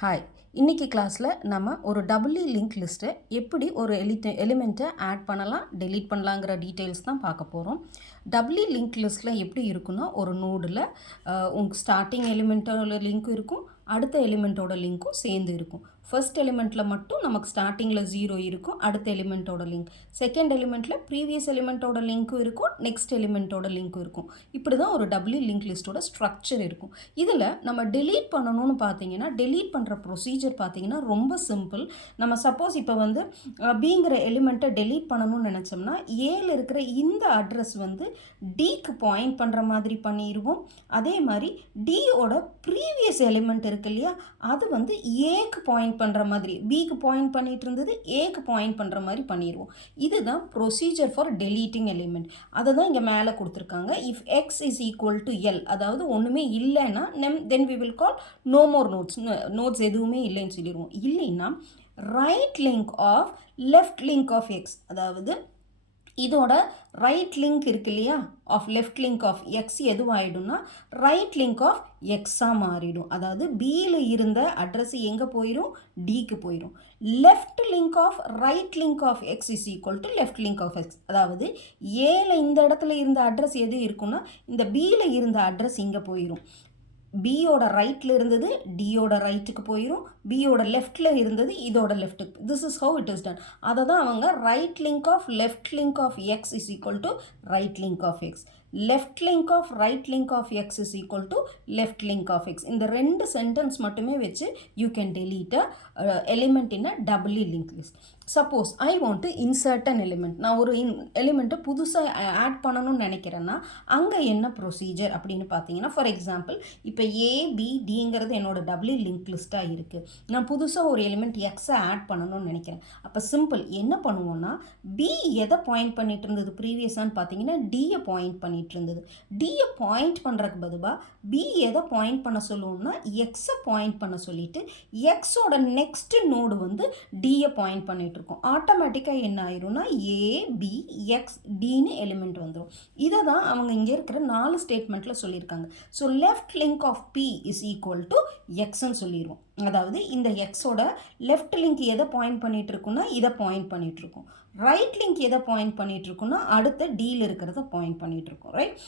Hi, இன்னைக்கு கிளாஸில் நம்ம ஒரு டபுள்லி லிங்க் லிஸ்ட்டை எப்படி ஒரு எலிமெண்ட்டை ஆட் பண்ணலாம் டெலீட் பண்ணலாங்கிற டீட்டெயில்ஸ் தான் பார்க்க போகிறோம். டபுள்லி லிங்க் லிஸ்ட்டில் எப்படி இருக்குன்னா, ஒரு நோடில் உங்கள் ஸ்டார்டிங் எலிமெண்ட்டோட லிங்க்கும் இருக்கும், அடுத்த எலிமெண்ட்டோட லிங்க்கும் சேர்ந்து இருக்கும். ஃபர்ஸ்ட் எலிமெண்ட்டில் மட்டும் நமக்கு ஸ்டார்டிங்கில் 0 இருக்கும், அடுத்த எலிமெண்ட்டோட லிங்க். செகண்ட் எலிமெண்ட்டில் ப்ரீவியஸ் எலிமெண்ட்டோட லிங்க்கும் இருக்கும், நெக்ஸ்ட் எலிமெண்ட்டோட லிங்க்கும் இருக்கும். இப்படி தான் ஒரு டபுள்லி லிங்க் லிஸ்ட்டோட ஸ்ட்ரக்சர் இருக்கும். இதில் நம்ம டெலீட் பண்ணணும்னு பார்த்தீங்கன்னா, டெலீட் பண்ணுற ப்ரொசீஜர் பார்த்தீங்கன்னா ரொம்ப சிம்பிள். நம்ம சப்போஸ் இப்போ வந்து பிங்கிற எலிமெண்ட்டை டெலீட் பண்ணணும்னு நினச்சோம்னா, ஏல இருக்கிற இந்த அட்ரஸ் வந்து டிக்கு பாயிண்ட் பண்ணுற மாதிரி பண்ணிடுவோம். அதே மாதிரி டியோட ப்ரீவியஸ் எலிமெண்ட் இருக்கு இல்லையா, அது வந்து ஏக்கு பாயிண்ட் பண்ணுற மாதிரி, பிக்கு பாயிண்ட் பண்ணிட்டு இருந்தது ஏக்கு பாயிண்ட் பண்ணுற மாதிரி பண்ணிடுவோம். இதுதான் ப்ரொசீஜர் ஃபார் டெலீட்டிங் எலிமெண்ட். அதை தான் இங்கே மேலே கொடுத்துருக்காங்க. If X is equal to L, அதாவது ஒன்றுமே இல்லைன்னா then we will call no more nodes எதுவுமே இல்லைன்னு சொல்லிடுவோம். இல்லைன்னா right link of left link of X, அதாவது இதோட ரைட் லிங்க் இருக்கு இல்லையா, of left link of X எதுவாகிடும்னா ரைட் லிங்க் ஆஃப் எக்ஸாக மாறிடும். அதாவது பியில் இருந்த அட்ரஸ் எங்கே போயிடும், டிக்கு போயிடும். Left link of right link of X is equal to left link of X. அதாவது ஏல இந்த இடத்துல இருந்த அட்ரஸ் எது இருக்குன்னா, இந்த பியில் இருந்த அட்ரஸ் இங்கே போயிடும். பியோட ரைட்டில் இருந்தது டியோட ரைட்டுக்கு போயிடும், பியோட லெஃப்டில் இருந்தது இதோட லெஃப்ட்டுக்கு. This is how it is done. அதை தான் அவங்க right link of left link of X is equal to right link of X, left link of right link of X is equal to left link of X. இந்த ரெண்டு sentence மட்டுமே வச்சு you can delete a element in a doubly link list. Suppose I want to insert an element, நான் ஒரு எலிமெண்ட்டை புதுசாக add பண்ணணும்னு நினைக்கிறேன்னா அங்கே என்ன ப்ரொசீஜர் அப்படின்னு பார்த்தீங்கன்னா, ஃபார் எக்ஸாம்பிள் இப்போ ஏபிடிங்கிறது என்னோட டபுள்லி லிங்க் லிஸ்ட்டாக இருக்குது. நான் புதுசாக ஒரு எலிமெண்ட் எக்ஸை ஆட் பண்ணணும்னு நினைக்கிறேன். அப்போ சிம்பிள் என்ன பண்ணுவோன்னா, பி எதை பாயிண்ட் பண்ணிட்டு இருந்தது ப்ரீவியஸான்னு பார்த்தீங்கன்னா டியை பாயிண்ட் பண்ணிட்டு இருந்தது. டியை பாயிண்ட் பண்ணுறதுக்கு பதிலாக பி எதை பாயிண்ட் பண்ண சொல்லுவோம்னா எக்ஸை பாயிண்ட் பண்ண சொல்லிட்டு எக்ஸோட நெக்ஸ்ட் நோடு வந்து டியை பாயிண்ட் பண்ணிட்டு இருக்கும். ஆட்டோமேட்டிக்காக என்ன ஆயிரும்னா ஏபி எக்ஸ் டின்னு எலிமெண்ட் வந்துடும். இதை தான் அவங்க இங்கே இருக்கிற 4 ஸ்டேட்மெண்ட்டில் சொல்லியிருக்காங்க. So left link of B is equal to எக்ஸ்ன்னு சொல்லிடுவோம். அதாவது இந்த எக்ஸோட லெஃப்ட் லிங்க் எதை பாயிண்ட் பண்ணிட்டு இருக்குன்னா இதை பாயிண்ட் பண்ணிட்டு இருக்கும். ரைட் லிங்க் எதை பாயிண்ட் பண்ணிட்டு இருக்குன்னா அடுத்த டியில் இருக்கிறத பாயிண்ட் பண்ணிட்டு இருக்கும். Right,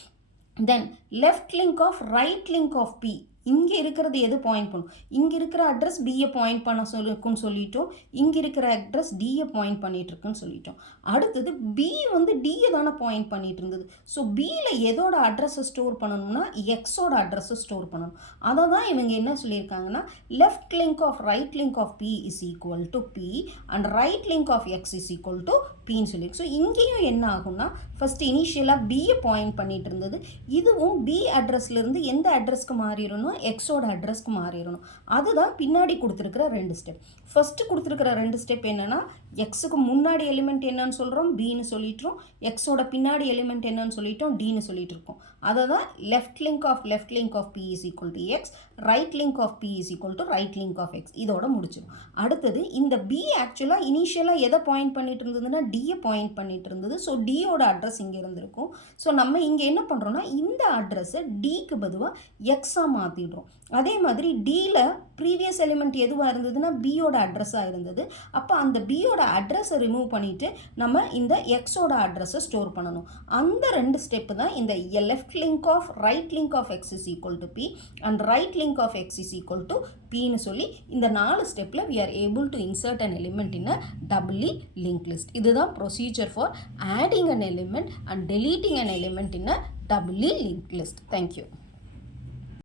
then left link of right link of B, இங்கே இருக்கிறது எது பாயிண்ட் பண்ணும், இங்கே இருக்கிற அட்ரஸ் பியை பாயிண்ட் பண்ண இருக்குன்னு சொல்லிட்டோம், இங்கே இருக்கிற அட்ரஸ் டியை பாயிண்ட் பண்ணிட்டு இருக்குன்னு சொல்லிட்டோம். அடுத்தது பி வந்து டியை தானே பாயிண்ட் பண்ணிட்டு இருந்தது. ஸோ பியில் எதோட அட்ரஸை ஸ்டோர் பண்ணணும்னா எக்ஸோட அட்ரஸை ஸ்டோர் பண்ணணும். அதை தான் இவங்க என்ன சொல்லியிருக்காங்கன்னா left link of right link of B is equal to B and right link of X is equal to பின்னு சொல்லி. ஸோ இங்கேயும் என்ன ஆகும்னா, ஃபஸ்ட்டு இனிஷியலாக பியை பாயிண்ட் பண்ணிட்டு இருந்தது, இதுவும் பி அட்ரஸ்லேருந்து எந்த அட்ரஸ்க்கு மாறிடணும், எக்ஸோட அட்ரஸ்க்கு மாறிடணும். அதுதான் பின்னாடி கொடுத்துருக்கிற 2 ஸ்டெப். ஃபஸ்ட்டு கொடுத்துருக்கிற 2 ஸ்டெப் என்னென்னா, எக்ஸுக்கு முன்னாடி எலிமெண்ட் என்னன்னு சொல்கிறோம் பின்னு சொல்லிட்டோம், எக்ஸோட பின்னாடி எலிமெண்ட் என்னன்னு சொல்லிட்டோம் டின்னு சொல்லிட்டு இருக்கோம். அதை தான் left link of B is equal to X, right link of B is equal to right link of X. இதோட முடிச்சிடும். அடுத்தது இந்த பி ஆக்சுவலாக இனிஷியலாக எதை பாயிண்ட் பண்ணிட்டு இருந்ததுன்னா டியை பாயிண்ட் பண்ணிட்டு இருந்தது. ஸோ டியோட அட்ரஸ் இங்கே இருந்திருக்கும். ஸோ நம்ம இங்கே என்ன பண்ணுறோன்னா இந்த அட்ரஸை டிக்கு பதிலாக எக்ஸாக மாற்றிடுறோம். அதே மாதிரி டியில் ப்ரீவியஸ் எலிமெண்ட் எதுவாக இருந்ததுன்னா பியோட அட்ரஸாக இருந்தது. அப்போ அந்த பியோட அட்ரஸை ரிமூவ் பண்ணிவிட்டு நம்ம இந்த எக்ஸோட அட்ரஸை ஸ்டோர் பண்ணணும். அந்த 2 ஸ்டெப்பு தான் இந்த left link of right link of X is equal to B and right link of X is equal to பின்னு சொல்லி இந்த 4 ஸ்டெப்பில் we are able to insert an element in a doubly linked list. இதுதான் procedure for adding an element and deleting an element in a doubly linked list. Thank you.